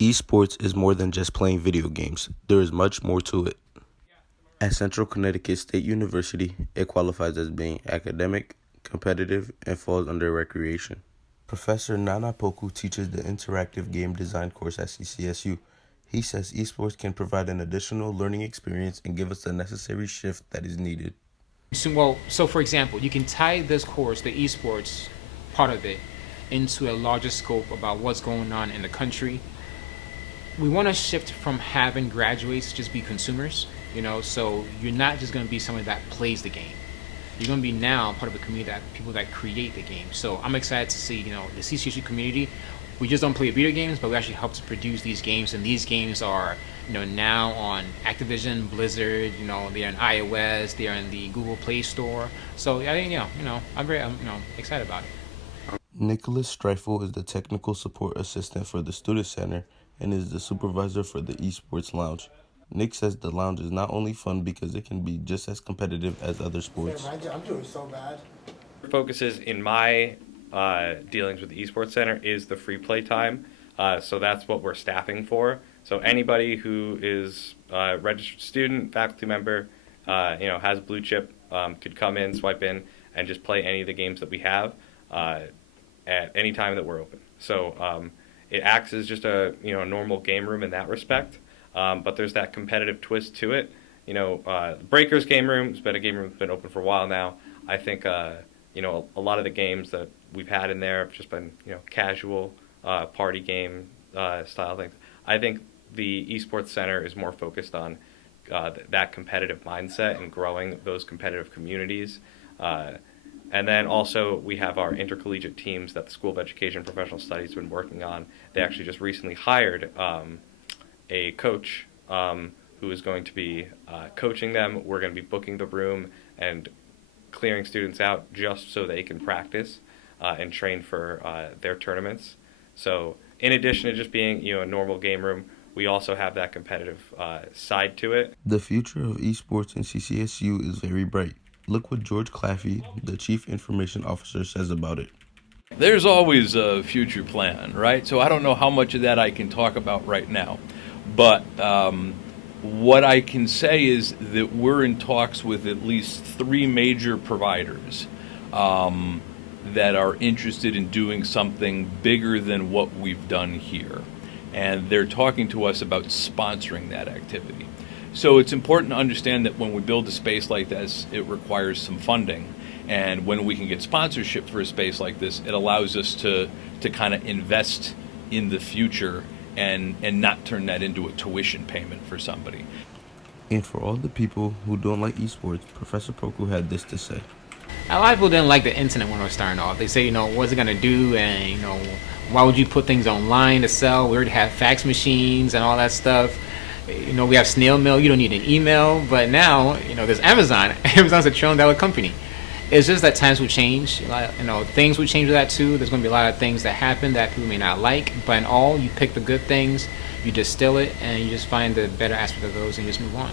Esports is more than just playing video games. There is much more to it. At Central Connecticut State University, it qualifies as being academic, competitive, and falls under recreation. Professor Nana Poku teaches the interactive game design course at CCSU. He says esports can provide an additional learning experience and give us the necessary shift that is needed. So for example, you can tie this course, the esports part of it, into a larger scope about what's going on in the country. We want to shift from having graduates just be consumers, so you're not just going to be someone that plays the game. You're going to be now part of a community that people that create the game. So I'm excited to see, the CCSU community. We just don't play video games, but we actually help to produce these games, and these games are, now on Activision, Blizzard. They're in iOS, they're in the Google Play Store. So I think, I'm very, excited about it. Nicholas Streifel is the technical support assistant for the Student Center and is the supervisor for the Esports Lounge. Nick says the lounge is not only fun because it can be just as competitive as other sports. I'm doing so bad. Focuses in my dealings with the Esports Center is the free play time. So that's what we're staffing for. So anybody who is a registered student, faculty member, has a blue chip, could come in, swipe in, and just play any of the games that we have at any time that we're open. So it acts as just a normal game room in that respect. But there's that competitive twist to it. Breakers game room has been a game room that's been open for a while now. I think a lot of the games that we've had in there have just been casual party game style things. I think the Esports Center is more focused on that competitive mindset and growing those competitive communities. And then also we have our intercollegiate teams that the School of Education and Professional Studies has been working on. They actually just recently hired a coach who is going to be coaching them. We're going to be booking the room and clearing students out just so they can practice and train for their tournaments. So in addition to just being a normal game room, we also have that competitive side to it. The future of esports in CCSU is very bright. Look what George Claffey, the Chief Information Officer, says about it. There's always a future plan, right? So I don't know how much of that I can talk about right now. But what I can say is that we're in talks with at least 3 major providers that are interested in doing something bigger than what we've done here. And they're talking to us about sponsoring that activity. So it's important to understand that when we build a space like this, it requires some funding. And when we can get sponsorship for a space like this, it allows us to kind of invest in the future and not turn that into a tuition payment for somebody. And for all the people who don't like esports, Professor Poku had this to say. A lot of people didn't like the internet when it was starting off. They say, what's it going to do? And, why would you put things online to sell? We already have fax machines and all that stuff. We have snail mail. You don't need an email. But now, there's Amazon. Amazon's a $1 trillion company. It's just that times will change. Things will change with that too. There's going to be a lot of things that happen that people may not like. But in all, you pick the good things, you distill it, and you just find the better aspect of those and just move on.